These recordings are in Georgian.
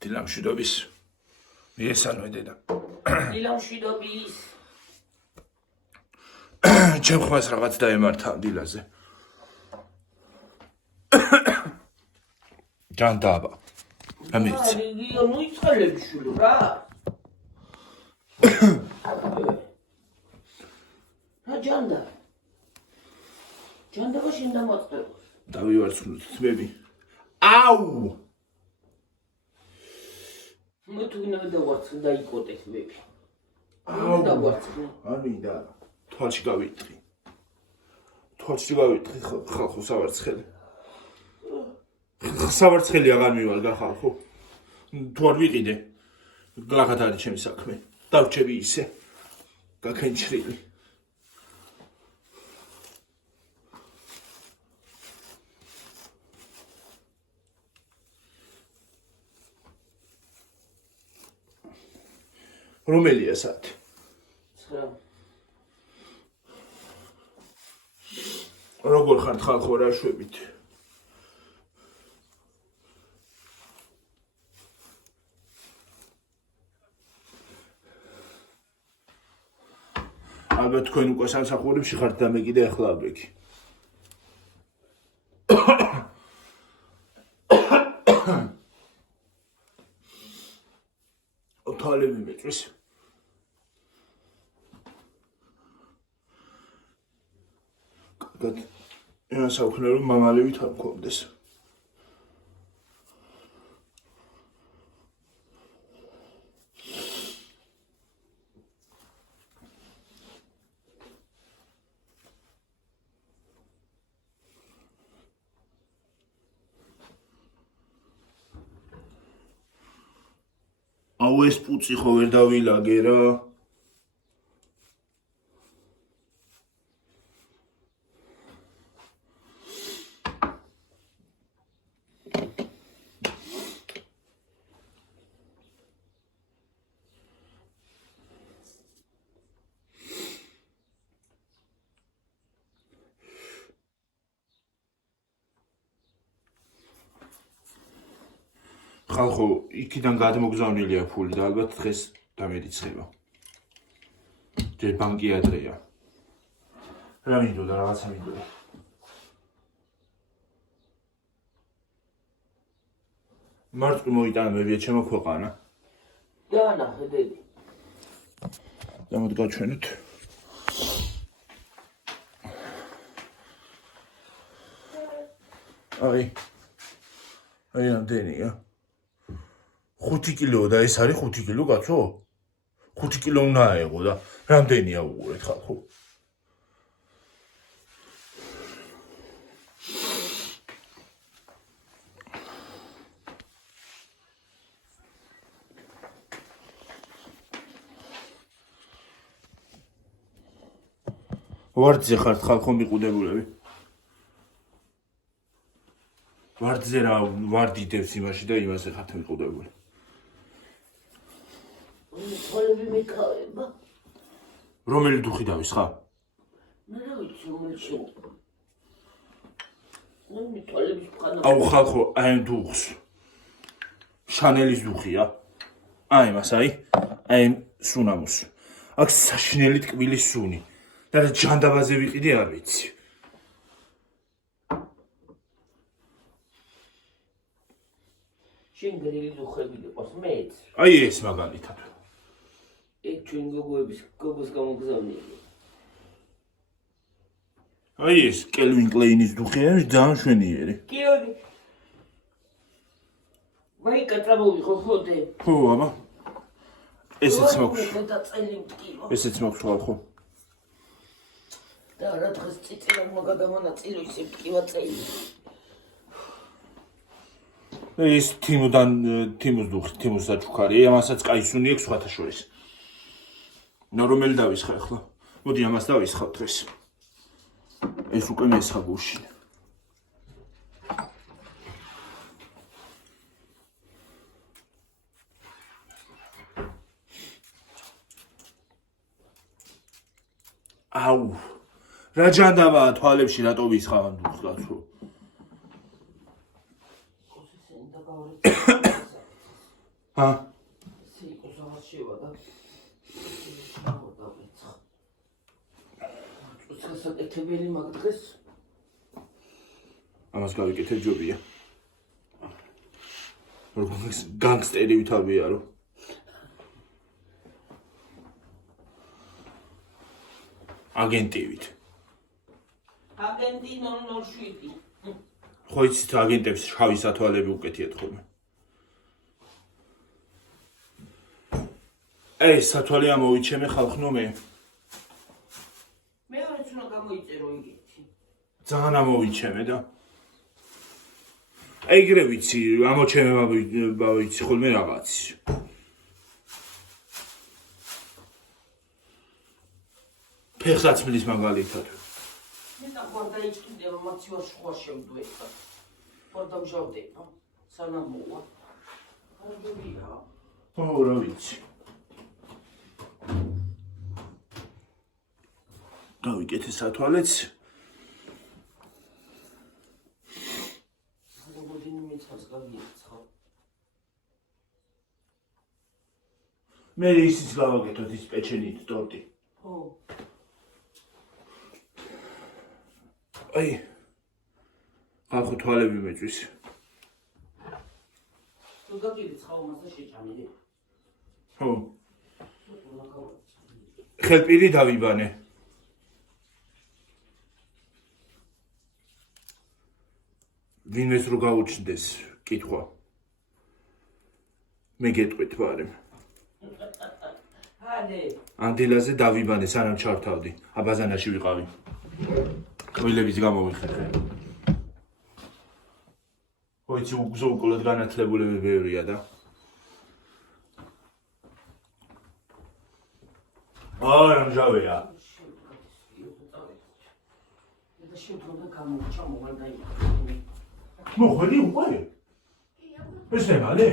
დილამშვიდობის მიესალმე დედა. დილამშვიდობის. ჩემ ხმას რაღაც დაემართა დილაზე. ჯანდაბა. ამიცი. ნუ იცხალები შულო რა. რა ჯანდა? ჯანდაბა შენ დამოწევ. დავივარცხნოთ თმები. აუ! მე თუ გინდა დავარცხნ დაიკოტეს მეფი. აუ! დავარცხნ. ამიდა. თვალში გავიტრი. თვალში გავიტრი ხალხო სავარცხელი. სავარცხელი აღარ მივალ გახალხო. თუ არ ვიყიდე. გლახად არის ჩემი საქმე. დავჩები ისე. გაქენჩრილი. რომელია საათი? 9. როგორ ხართ ხალხო რა შვებით? ალბათ თქვენ უკვე სამსახურებში ხართ და მე კიდე ახლა აბრექი. თვალები მეწვის. კარგად. იმას აუქნე რომ მამალივით არ მქონდეს. აუ ეს პუცი ხო ვერ დავილაგე რა. ხალხო, იქიდან გადმოგზავნილია ფული და ალბათ დღეს დამერიცხება. ჯერ ბანკი ადრეა. რა მინდოდა, რაღაცა მინდოდა. მარტო მოიტანა მევია ჩემო ქვეყანა. დაანახე დედი. დამოდ გაჩვენოთ. აი რამდენია? 5 კილო და ეს არის 5 კილო კაცო? 5 კილო უნდა აეღო და რამდენია უყურეთ ხალხო? ვარდზე ხართ ხალხო მიყუდებულები? ვარდზე რა ვარდი დევს იმაში და იმაზე ხართ მიყუდებული. თვალები მეკავება. რომელი დუხი დავის ხა? მე რა ვიცი რომელი შენ. მე თვალების ყანა. აუ ხალხო, აი დუხს. შანელის დუხია. აი მას აი სუნამოს. აქ საშინელი ტკბილის სუნი. და ჯანდაბაზე ვიყიდე არ ვიცი. შენ გრილი დუხები იყოს მეც. აი ეს მაგალითად. ეგ ჩვენ გოგოს გამოგზავნილი. აი ეს კელვინ კლეინის დუხი არის ძალიან შვენიერი. კი ორი. ვაი კატრაბოვი ხოდე. ხო აბა. ესეც მაქვს. და წელი მტკივა. ესეც მაქვს ხალხო. და რა დღეს წიწილა მაგადამონაწილო ისე მტკივა წელი. ეს თიმოს დუხი, თიმოს საჩუქარი, ამასაც კაი სუნი აქვს სხვათა შორის. რომელი დავისხა ახლა? მოდი ამას დავისხავ დღეს. ეს უკვე მესხა გუში. აუ. რა ჯანდაბაა თვალებში რატო ვისხავ ამ დუხს კაცო? ჰა სიკოს აღარ შევადა. ჩამოდავეცხ. წესასაკეთებელი მაგ დღეს ამას გავიკეთებ ჯობია. როგორც განგსტერი ვითავია რომ აგენტივით. აგენტი 007. ხო იცით აგენტებს შავი სათვალები უკეთიათ ხოლმე. ეს სათვალე ამოვიჩემე ხალხნო მე. მეორეც უნდა გამოიწერო იგეთი. ძალიან ამოვიჩემე და ეგრე ვიცი, ამოჩემე ვიცი ხოლმე რაღაც. ფეხსაც მის მაგალითად. მე და დაიჭიდე რომ მაცივაში ხوار შევდვეცა. ხوار დამჟავდება. სანამ მოვა. არგებია. ო რა ვიცი. გავიკეთე სათვალეც. როგორ მეცავს გავიეცხა. მე ისიც გავაკეთოთ ის პეჩენით ტორტი. ხო. აი. ახო თვალები მეჭვის. თუ გაგირიცხა მასა შეჭამილი. ხო. ხელპირი დავიბანე. ვინმეს რო გაუჩნდეს კითხვა. მე გეტყვით ვარემ. ჰალე. ანდილაზე დავიბანე სანამ ჩართავდი. აბაზანაში ვიყავი. კბილებიც გამოვიხერხე. ოიცი უგზო-უკულად განათლებულები ბევრია და. არა მჟავეა. და შევთხოვდა ჩამოვალ და იქ. მოხდი უკვე? ეს ნემალე?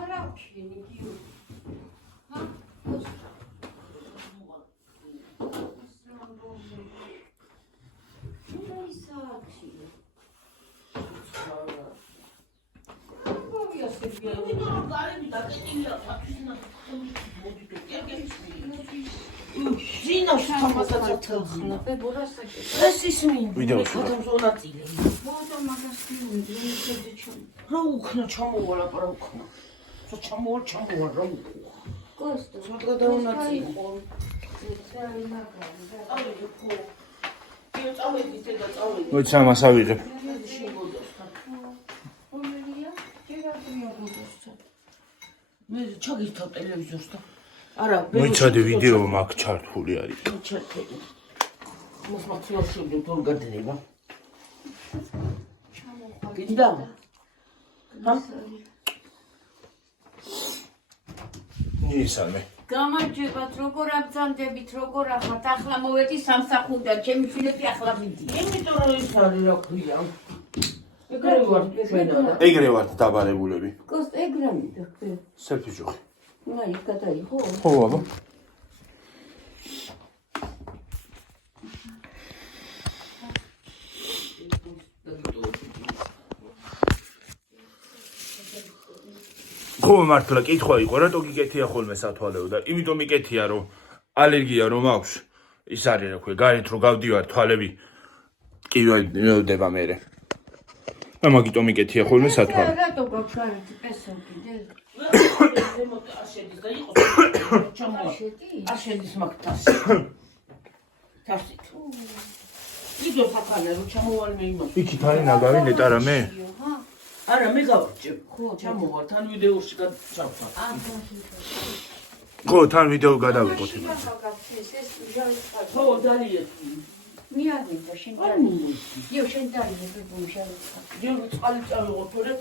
არა ვქენი გიო. ჰა? ზინავს თამასაცალხნა. ეს ისმი. ვიდეოში. მოწონაწილი. მოადა მაგას მივიდი, მე ჩამ. რა უქნა ჩამოვალ აპარა უქნა. რა ჩამოვალ რა უკნა. კოსტო. სულ გადაუნაწილე. ზარი მაგარი. წავედი ხო. მე წავედი და წავედი. მოიცა ამას ავიღებ. ომერია? ჯერადია გუდოსა. მე ჩაგირთავ ტელევიზორს და არა, მოიცადე ვიდეო მაგ ჩართული არის. ჩართული. მოსმაცილოში დორგადდება. გინდა? ჰა? ისალმე. გამარჯვებათ, როგორ აბრძანდებით, როგორ ახართ? ახლა მოვედი სამსახურიდან, ჩემი შვილები ახლა მიდიან. იმიტომ რომ ის არის რა ქვია. ეგრე ვარ ჩვენა. ეგრე ვართ დაბარებულები. კოსტ ეგრამი და ქვე. სელფიჟოხი. აი, გადაიღო. ხო, აბა. ხო მართლა კითხვა იყო, რატო გიკეთია ხოლმე სათვალეო და იმიტომ მიკეთია რომ ალერგია რომ აქვს ის არის რა ქვია, გარეთ რო გავდივარ თვალები კი ველდება მერე. და მაგიტომ მიკეთია ხოლმე სათვალე. რატო გაქვს არეთი პესოგი? ზემოთ აშედის და იყოს ჩამოვა. შედი? აშედის მაგთას. თასით. იგო საფანა რო ჩამოვალ მე იმას. იქით არის ნაგავი ნეტა რამე? ჰა? არა მე გავარჯებ. ხო, ჩამოვალ თან ვიდეოში გადავსავსავ. ხო, თან ვიდეო გადავიყოთ. ხო, ძალიან. მიაგნით და შენ არ დალი. მომიწი. იო, შენ დალი ბუმშავიცხა. ჯერ წყალი წავიღოთ, თორე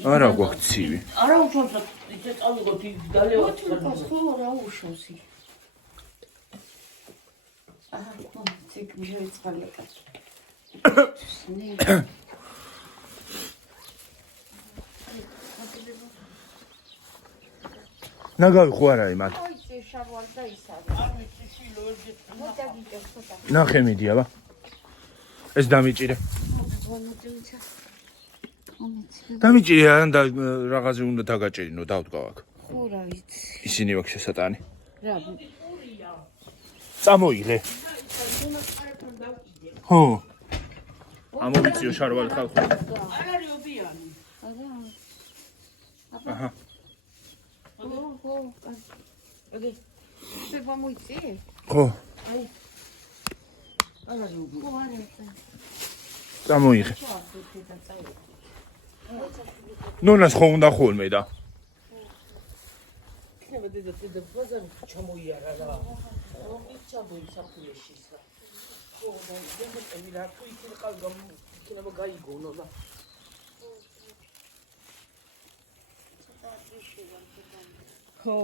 არა გვაქვს ცივი. არა უჩვენს ისე წავიღოთ იქ დალევა. ხო, რა უშავსი. აჰა, ხო, ციგ მჟავიცხალი აკაცო. ნე. ნაგავი ხო არ არის მათ? აი, შარვალ და ის არის. არ ვიცი შილო ერთი. მოდაგიჭერ ცოტა. ნახე მიდი აბა. ეს დამიჭირე. მონოძიცა. დამიჭირე ან და რაღაცე უნდა დაგაჭერინო დავდგავ აქ. ხო რა ვიცი. ისინი ვაქ შესატანი. რა. წამოიღე. ხო. ამოვიწიო შარვალი ხალხო. არ არის ობიანი. აჰა. ხო. აგე. შეიძლება მოიწი? ხო. აი. არ არის ობიანი. ხო არის. წამოიღე. ნონას ხო უნდა ხოლმე და. იქნება დედა ბაზარი ჩამოიარა რა. ჩამოი საფულეში რა. ხო, დემოტები რა თუ იქ ყავ იქნება გაიგონო და. ხო.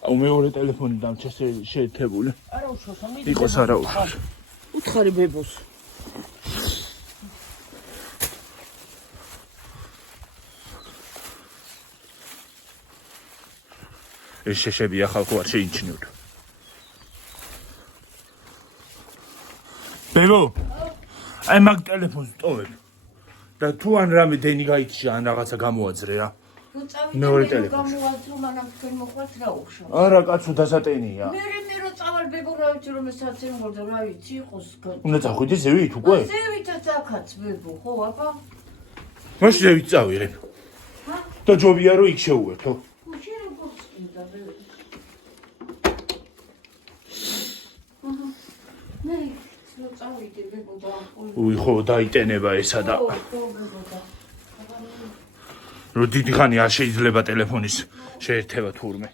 აუ მეორე ტელეფონი დამჭა შეეთებული. არა უშავს ამი. იყოს არა უშავს. უთხარი ბებოს. ეს შეშებია ხალხო არ შეინჩნიოთ. ბებო აი მაგ ტელეფონს ტოვებ და თუ ან რამე დენი გაიჩი ან რაღაცა გამოაძრე რა. მეორე ტელეფონში. გამოაძრო მანამ თქვენ მოხვათ რა უშავ. არა კაცო დასატენია. მე რო წავალ ბებო რა ვიცი რომ ესაც ემღორდა რა ვიცი იყოს. უნდა წახვიდე ზევით უკვე? ზევითაც აქაც ბებო ხო აბა? მაშინ ზევით წავიღებ. და ჯობია რომ იქ შეუერთო. ხუში როგორც კიდე ბებო. მე რო წავიდე ბებო და უი ხო დაიტენება ესა და ხო ბებო და რო დიდი ხანი არ შეიძლება ტელეფონის შეერთება თურმე.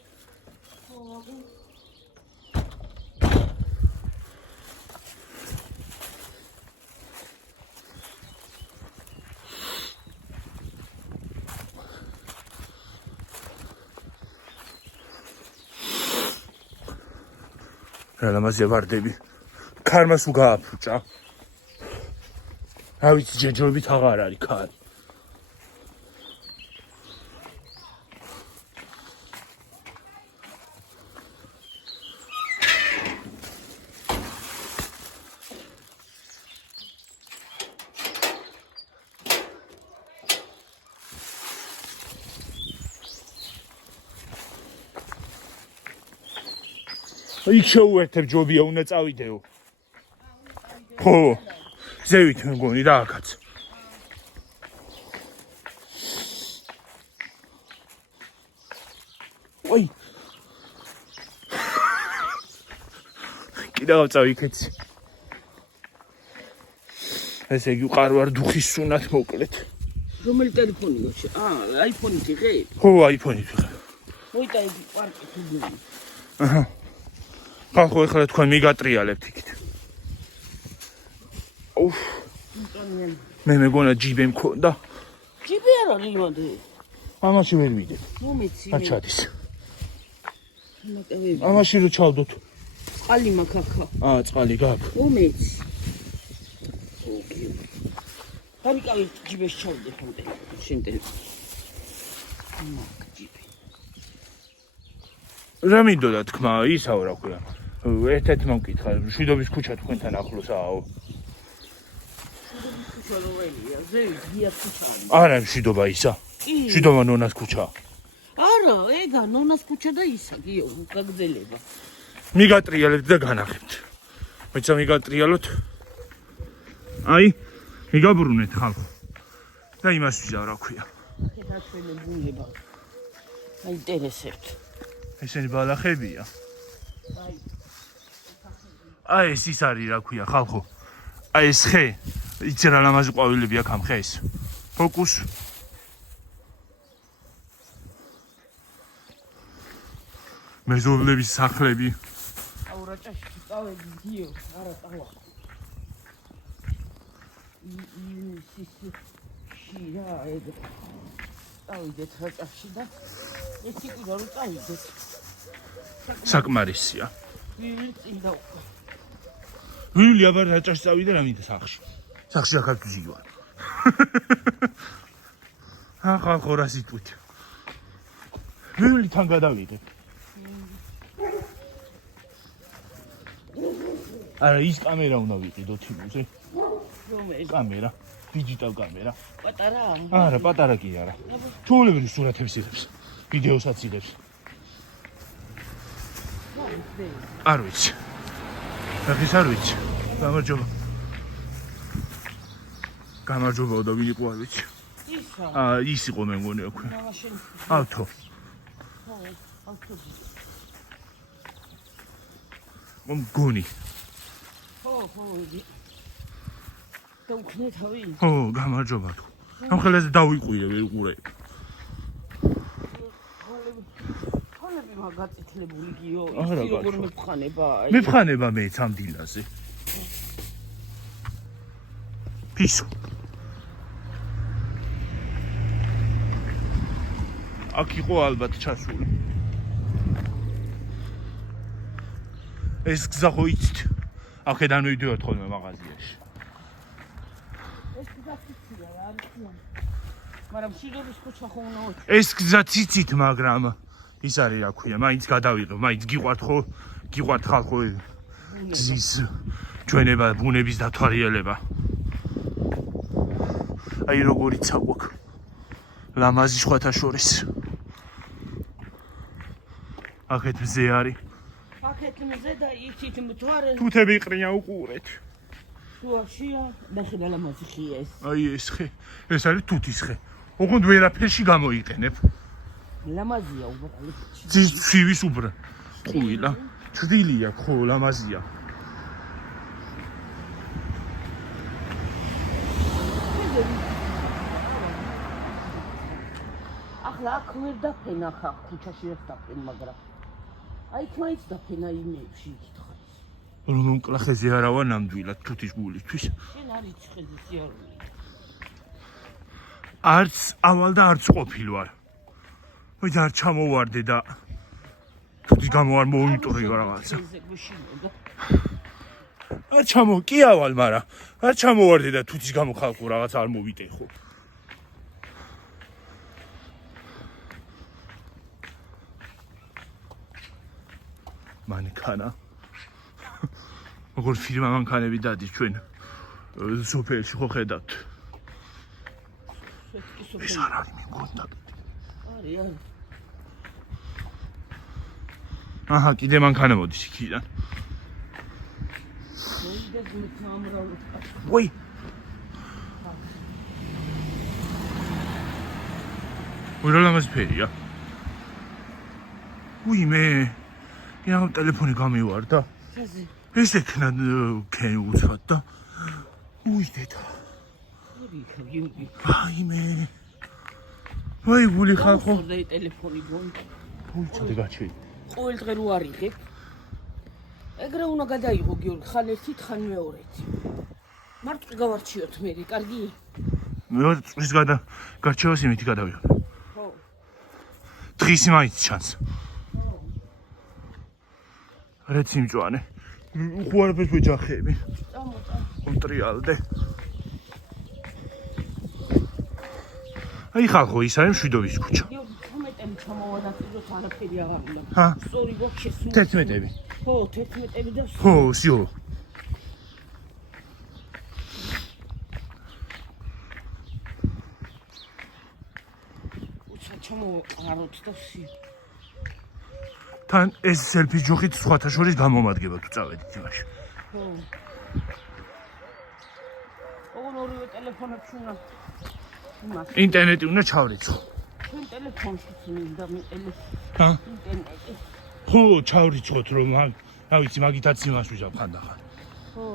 რა ლამაზია ვარდები. ქარმას უგააფუჭა. რა ვიცი ჯეჯობით აღარ არის ქარი. იქ შეუერთებ ჯობია უნდა წავიდეო. ხო. ზევით მგონი და აქაც. ой. კიდევ წავიქეცი. ესე იგი უყარვარ დუხის სუნათ მოკლედ. რომელი ტელეფონია? აიფონი თიხე? ხო, აიფონი თიხე. მოიტა იგი პარკი თუგული. აჰა. ხალხო ეხლა თქვენ მიგატრიალებთ იქით. უფ. მე მეგონა ჯიბე მქონდა. ჯიბე არ არის იმადი. ამაში ვერ ვიდე. მომიცი. აჩადის. მოტევები. ამაში რო ჩავდოთ. წყალი მაქაქა. წყალი გაქვს. მომიცი. ხარიკავი ჯიბეს ჩავდე ხონდე. შენ ტელეფონი. ჯიბე. რა მინდოდა თქმა ისაო რა ქვია. ერთ-ერთ მომკითხა, შვიდობის ქუჩა თქვენთან ახლოსაო. ქუჩა როელია? ზევით გია ქუჩა. არა, შვიდობა ისა. შვიდობა ნონას ქუჩა. არა, ეგა ნონას ქუჩა და ისა გიო, გაგძელება. მიგატრიალებთ და განახებთ. მეცა მიგატრიალოთ. აი, მიგაბრუნეთ ხალხო. და იმას ვიზავ რა ქვია. ეხლა ჩვენი ბუნება. აინტერესებთ. ესენი ბალახებია. აი ეს ის არის რა ქვია ხალხო. აი ეს ხე, იცი რა ლამაზი ყვავილები აქ ამ ხეს. ფოკუს. მეზობლების სახლები. აუ რა ჭაში წავედი გიო, არა წავა. შია ეგ. წავიდეთ რა ჭაში და ეს იქნება რომ წავიდეთ. საკმარისია. ვილი წინ დავყო. ვილი აბა რა ჭაში წავიდა რა მინდა სახში. სახში ახალ ძივა. ახალ ხორასი პუტი. ვილი თან გადავიდე. არა ის კამერა უნდა ვიყიდო თიმუზე რომელი? კამერა დიჯიტალ კამერა პატარა? არა პატარა კი არა ჩვეულებრივ სურათებს იღებს ვიდეოსაც იღებს არ ვიცი ეს არ ვიცი გამარჯობა და ვინ იყო არ ვიცი ისა? ის იყო მე მგონი აქვე მაშინ ავთო ავტობუსი. მგონი ხო, დაუხნე თავი. ხო გამარჯობა თუ ამ ხელაზე დავიყვირე ვერ უყურე ხალები მაგაწითლებული გიო. არა, ის როგორ კაცო. მეფხანება? მეფხანება მეც ამ დილაზე ფისო აქ იყო ალბათ ჩასული ეს გზა ხო იცით აქედან ვიდეოთ ხოლმე მაღაზიაში ეს გასიცია რა არის? მაგრამ შიგების ქუჩა ხო უნდა ოჩ. ეს გზაც იცით მაგრამ ის არის რა ქვია მაინც გადავიღებ მაინც გიყვართ ხალხო გზის ჩვენება ბუნების დათვალიერება აი როგორი ცაგვაკ ლამაზი სხვათა შორის აქეთ მზე არის აქეთ მზე და იქით მთვარე თუთები ყრია უყურეთ შუაშია ნახე ლამაზი ხია ეს. აი ეს ხე ეს არის თუთის ხე ოღონდ ვერაფერში გამოიყენებ ლამაზია უბრალოდ. ძის ცივის უბრა ყუილა ჩრდილია ხო ლამაზია ახლა აქ ვერ დაფენა ხა ქუჩაში ვერ დაფენ მაგრამ აი მაინც დაფენა იმებში იქითხარ. რომ მომკლახეზე არა ვარ ნამდვილად თუთის გულისთვის შენ არის ცხეზე სიარული. არც ავალ და არც ყოფილ ვარ მე არ ჩამოვარდე და თუთის გამო არ მოვიმტური რაღაცა ცხეზე გუშინოდა. არ ჩამო კი ავალ მაგრამ არ ჩამოვარდე და თუთის გამო ხალხო რაღაც არ მოვიტე ხო მანქანა როგორ ფირმა მანქანები დადის ჩვენ სოფელში ხო ხედავთ ეს არ არის მე კონტაქტი არის. აჰა კიდე მანქანა მოდის იქიდან მოიდეს მე თამრავლოთ. ვაი ურა ლამაზ ფერია უი მე я ტელეფონი გამივარდა ჩაზე. ეს ეკნა ქენი უცბად და უიდედა აი მე ვაი გული ხალხო და ტელეფონი გონი. უიცოდე გაჩვი ყოველ დღე რო არიღებ. ეგრე უნდა გადაიღო გიორგი ხან ერთით ხან მეორეთ. მარტო გავარჩიოთ მე, კარგი? მე წვის გარჩევას იმით გადავიღე ხო. დღის მაინც ჩანს რეც იმჭვანე ხო არაფერს ვეჯახები წამოწა. კონტრიალდე აი ხალხო ის არის მშვიდობის ქუჩა გიორგი 13-ები ჩამოვადაწილოთ არაფერი აღარ უნდა. ჰა სწორი გვაქვს შესული. 11-ები ხო, 11-ები და ხო სიო უცა ჩამოვაყაროთ და სი. თან ეს სელფი ჯოხით სხვათა შორის გამომადგება თუ წავედით იმაში ხო. ორივე ტელეფონებში უნდა იმას. ინტერნეტი უნდა ჩავრიცხო ჩვენ ტელეფონში მინდა მე ჰა ინტერნეტი. ხო ჩავრიცხოთ რომ რა ვიცი მაგითაც იმას ვიჟავ ხანდახან ხო.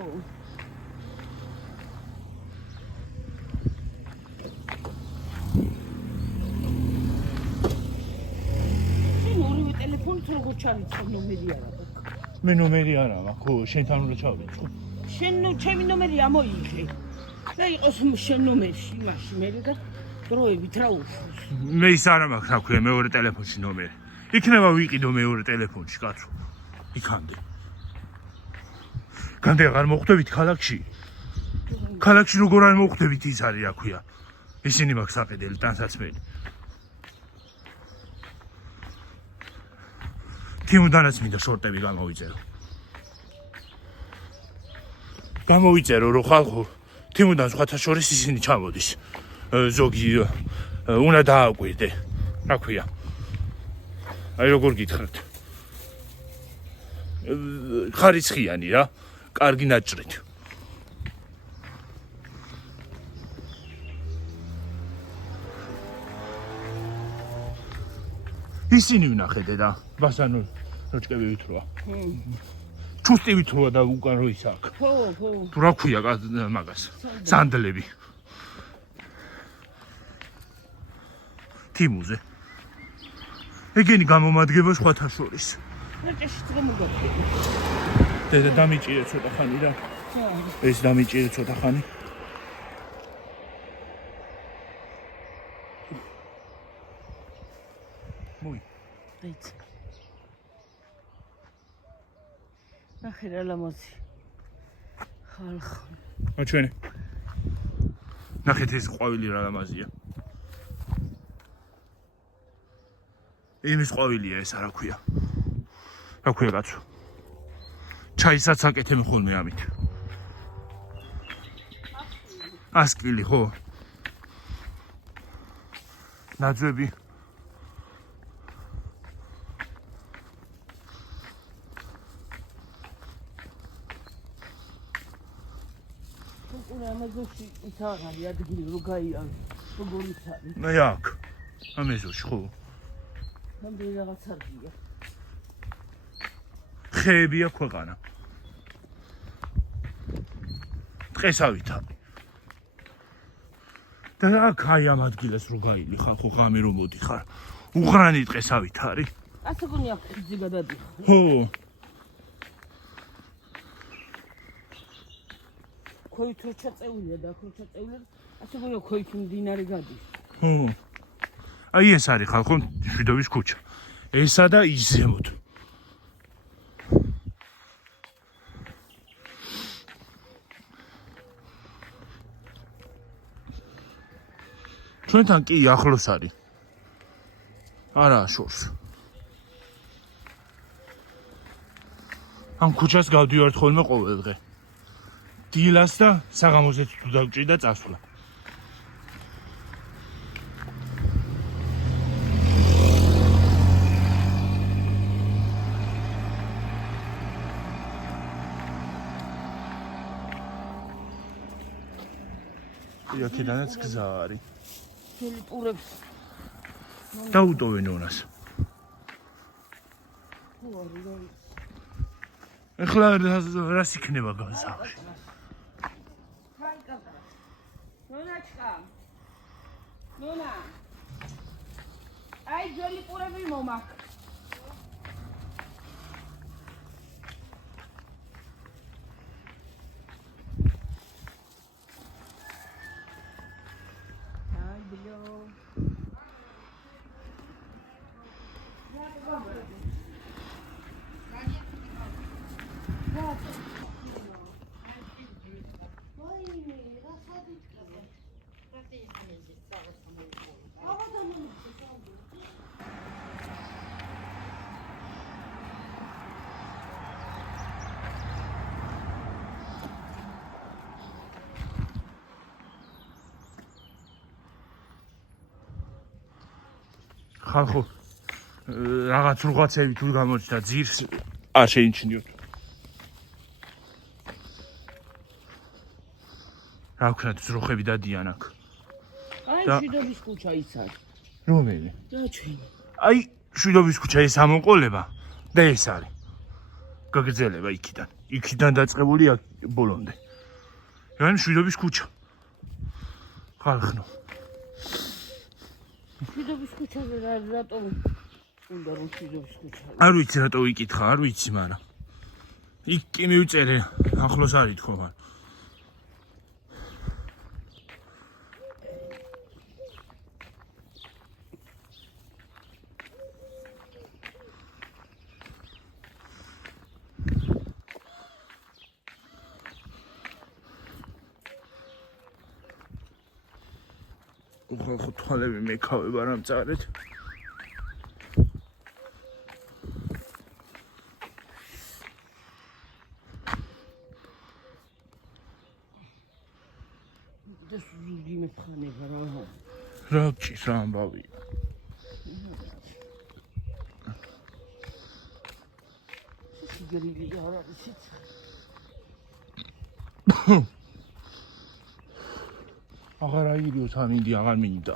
ორივე ტელეფონით როგორ ჩარიცხო ნომერი არა გაქვს. მე ნომერი არა მაქვს ხო შენთან უნდა ჩავრიცხო შენ ჩემი ნომერი ამოიღე. და იყოს შენ ნომერში იმაში მე და დროებით რა უშავს. მე ის არა მაქვს რა ქვია მეორე ტელეფონში ნომერი იქნება ვიყიდო მეორე ტელეფონში კაცო იქამდე განდე აღარ მოხვდებით ქალაქში როგორ არ მოხვდებით ის არის რა ქვია ისინი მაქვს საყიდელი ტანსაცმელი თიმუდანაც მინდა შორტები გამოვიწერო გამოვიწერო რომ ხალხო თემუდან სხვათა შორის ისინი ჩამოდის ზოგი უნდა დააკვირდე რა ქვია აი როგორ გითხრათ ხარისხიანი რა კარგი ნაჭრით ისინი ვნახეთე და ბასანო როჭკები ვითროა ჩუსტი ვითროა და უკან რო ის აქ ხო თუ რა ქვია მაგას სანდლები თიმუზე ეგენი გამომადგება სხვათა შორის ნაჭეშიც გამოგაგდება დედა დამიჭირე ცოტა ხანი რა ეს დამიჭირე ცოტა ხანი მოი დაიც ნახე რა ლამაზი ხალხო აჩვენე ნახეთ ეს ყვავილი რა ლამაზია იმის ყვავილია ეს რა ქვია კაცო ჩაისაც აკეთებ ხოლმე ამით ასკილი ხო ნაძვები ამაზოში იცაღარი ადგილი რო გაიარე როგორ იცარი მე აქ ამეზოში ხო ნამდვილი რაღაც არგია ხეებია ქვეყანა დღესავით და აქ აი ამ ადგილას რო გაილი ხალხო ღამე რომ მოდიხარ უღრანი დღესავით არის ასე გონია ხიძი გადადიხარ ხო ქოითო ჩაწეულია და ხო ჩაწეულია ასე გონია ქოითი მდინარე გადის ხო აი ეს არის ხალხო შვიდობის ქუჩა ესა და ის ზემოთ ჩვენთან კი ახლოს არის არაა შორს ამ ქუჩას გავდივართ ხოლმე ყოველ დღე დილას და საღამოზე თუ დავჭრი და წასვლა აქედანაც გზა არის ფილიპურებს დაუტოვენ ონას ეხლა რას იქნება გასახში ნონაჩკა ნონა აი ფილიპურები მომაქ ხალხო რაღაც რუღაცები თუ გამოჩნდა ძირს არ შეინჩნიოთ რა ვქნათ ძროხები დადიან აქ აი შვიდობის ქუჩა ის არის რომელი და ჩვენი აი შვიდობის ქუჩა ეს ამოყოლება და ეს არის გაგრძელება იქიდან დაწყებული ბოლომდე რა შვიდობის ქუჩა ხალხო შვიდობის ქუჩაზე რატომ უნდა რომ შვიდობის ქუჩა არ ვიცი რატო ვიკითხა არ ვიცი მაგრამ იქ კი მივწერე ახლოს არის თქო მაგრამ ხალხო თვალები მეკავება რა მწარეთ ზუგი მეფხანება რა. რა გჭირს რა ამბავი? სიგრილი არ არის ის. აღარ აიგიო თანინდი აღარ მინდა.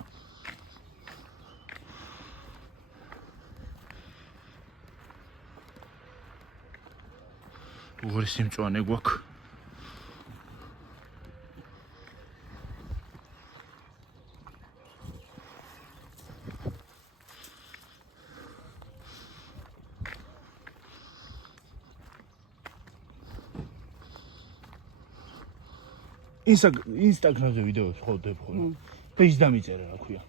უღარი სიმწვანე გვაქვს. Instagram-ზე ვიდეოს ხოვდებ ხოლმე. Page დამიწერა რა ქვია.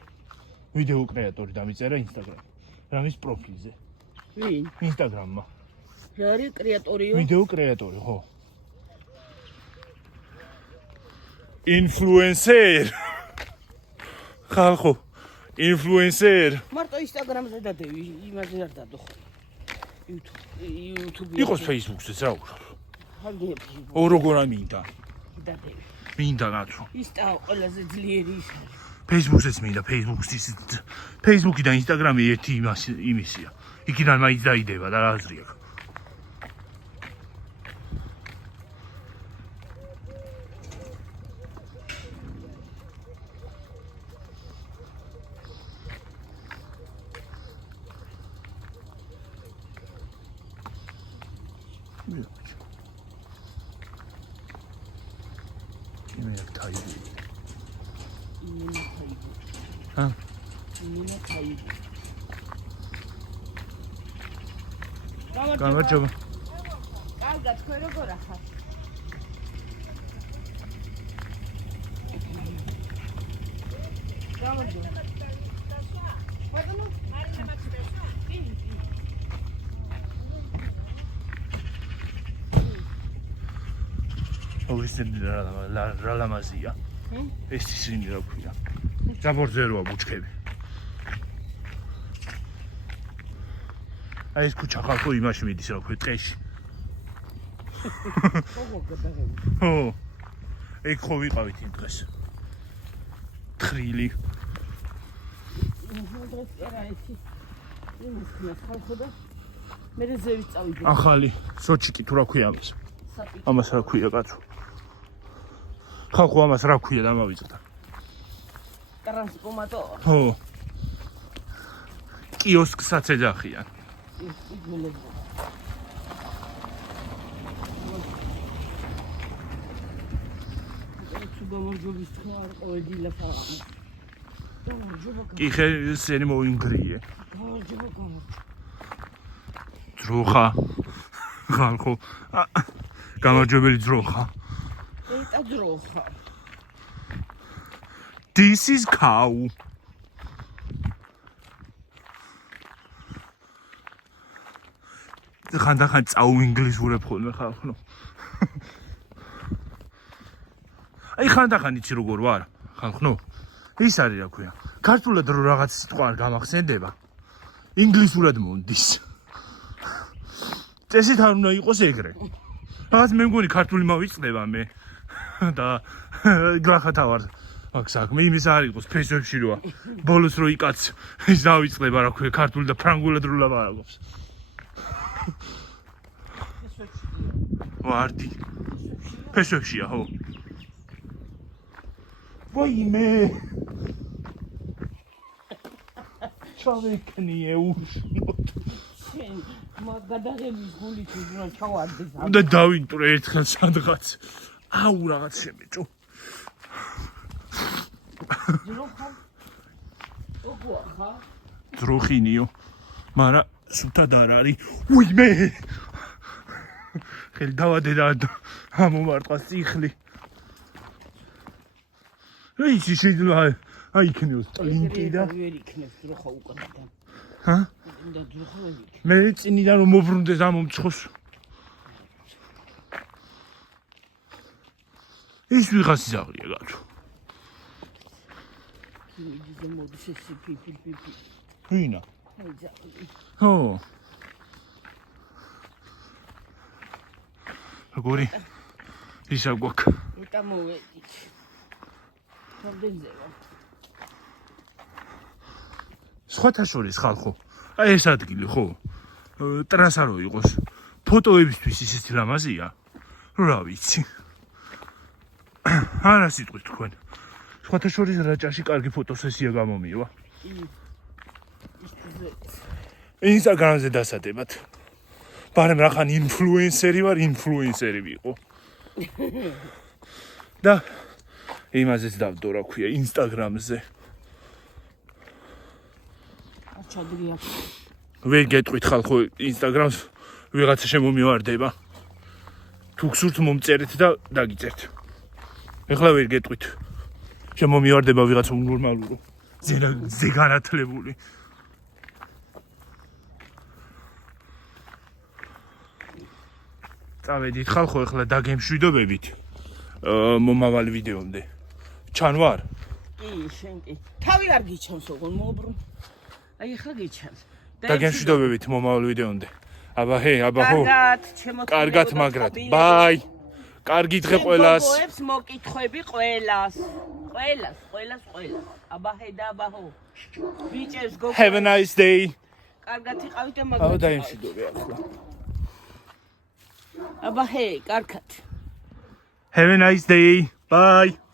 ვიდეო კრეატორი დამიწერა Instagram. რამის პროფილზე. ვინ? Instagram-მა. რა არის კრეატორიო? ვიდეო კრეატორი, ხო. Influencer. ხალხო, influencer. მარტო Instagram-ზე დადევი, იმაზე არ დადო ხო. YouTube. იყოს Facebook-ზეც რა უკრავს. ხალხი. ო როგორ ამინდა? დადევი. მინდა კაცო. Insta ყველაზე ძლიერი ის არის. Facebook-ზეც მინდა, Facebook-ი და Instagram-ი ერთი იმისია. იქიდან მაინც დაიდება და რა აზრი აქვს. გამარჯობა. კარგად, თქვენ როგორ ახართ? გამარჯობა. ბატონო, მარინა მაჩდესა? ოვისები რა ლამაზია. ეს ისინი რა ქვია. ზაბორძეროა ბუჩქები. აი ეს ქუჩა ხალხო იმაში მიდის რა ქვია ტყეში. ხო. ეგ ხო ვიყავით იმ დღეს. თხრილი. მე ზევით წავიდე. ახალი სოჩიკი თუ რა ქვია ამას? ამას რა ქვია კაცო? ხალხო ამას რა ქვია დამავიწყდა? ტრანსფორმატორ. ხო. კიოსკსაც ეძახიან. კი ხელი მოინგრიე. ძროხა. ხალხო. გამარჯვებელი ძროხა. ეს ძროხა. This is cow. ხანდახან წაუინგლისურებ ხოლმე ხალხო. აი ხანდახან იცი როგორ ვარ ხალხო. ის არის რა ქვია. ქართულად რო რაღაც სიტყვა არ გამახსენდება. ინგლისურად მომდის. წესით არ უნდა იყოს ეგრე. რაღაც მე მგონი ქართული მოვიწყდება მე და გრახათა ვარ. აქ საქმე იმის არ იყოს ფესვებში როა. ბოლოს რო იკაც ის დავიწყდება რა ქვია ქართული და ფრანგულად რო ლაპარაკობს. ვარდი. ფესვებშია ხო. ვაიმე. ჩავეკნიე უშმოდ. მაგადაღების გული თუ რა ჩავარდეს. უნდა დავინტრე ერთხელ სადღაც. აუ რაღაც შემეჭო. ძროხა. ოქო ხა? ძროხინიო. მარა სულთან არ არის. უიმე. ხელი დავადე და ამომარტყა სიხლი. ის შეიძლება აიქნიოს ტლინკი და ვერ იქნებს ძროხა უკანიდან. ჰა? უნდა ძროხა ვერ იქნებს. მე წინიდან რომ მოვრუნდეს ამომწყოს. ის ვიღაცის აღრია გაწო. იძე მოდის ეს პიპი. ვინა? აი ძაღლი. ხო. როგორი? ისა გვაქვს. ეტა მოვედით. ხარდენზე ვარ. სხვათა შორის ხალხო. აი ეს ადგილი ხო? ტრასა რო იყოს. ფოტოებისთვის ისეთი ლამაზია. რა ვიცი. არა სიტყვით თქვენ. სხვათა შორის რაჭაში კარგი ფოტოსესია გამომივა. ინსტაგრამზე დასადებად. ბარემ რახან ინფლუენსერი ვარ, ინფლუენსერი ვიყო. და იმაზეც დავდო რა ქვია ინსტაგრამზე. ჩადრია. ვერ გეტყვით ხალხო ინსტაგრამს ვიღაცა შემომივარდება. თუ გსურთ მომწერეთ და დაგიწერთ. ეხლა ვერ გეტყვით. შემომივარდება ვიღაცა უნორმალურო. ზეგანათლებული. წავედით ხალხო ეხლა დაგემშვიდობებით. მომავალ ვიდეომდე. ჩან ვარ? კი, შენ კი. თავი არ გიჩანს ოღონ მოუბრუნ. აი ახლა გიჩანს. დაგემშვიდობებით მომავალ ვიდეომდე. აბა ჰე, აბა ჰო. კარგად, შემოწმებოდა. კარგად მაგრად. ბაი. კარგი დღე ყველას. მოგოებს მოკითხვები ყველას. ყველას. აბა ჰე და აბა ჰო. ბიჭებს გოგო. Have a nice day. კარგად იყავით და აბა მაგრად. დაიმშვიდობე ახლა. აბა ჰე, კარგად. Have a nice day. Bye.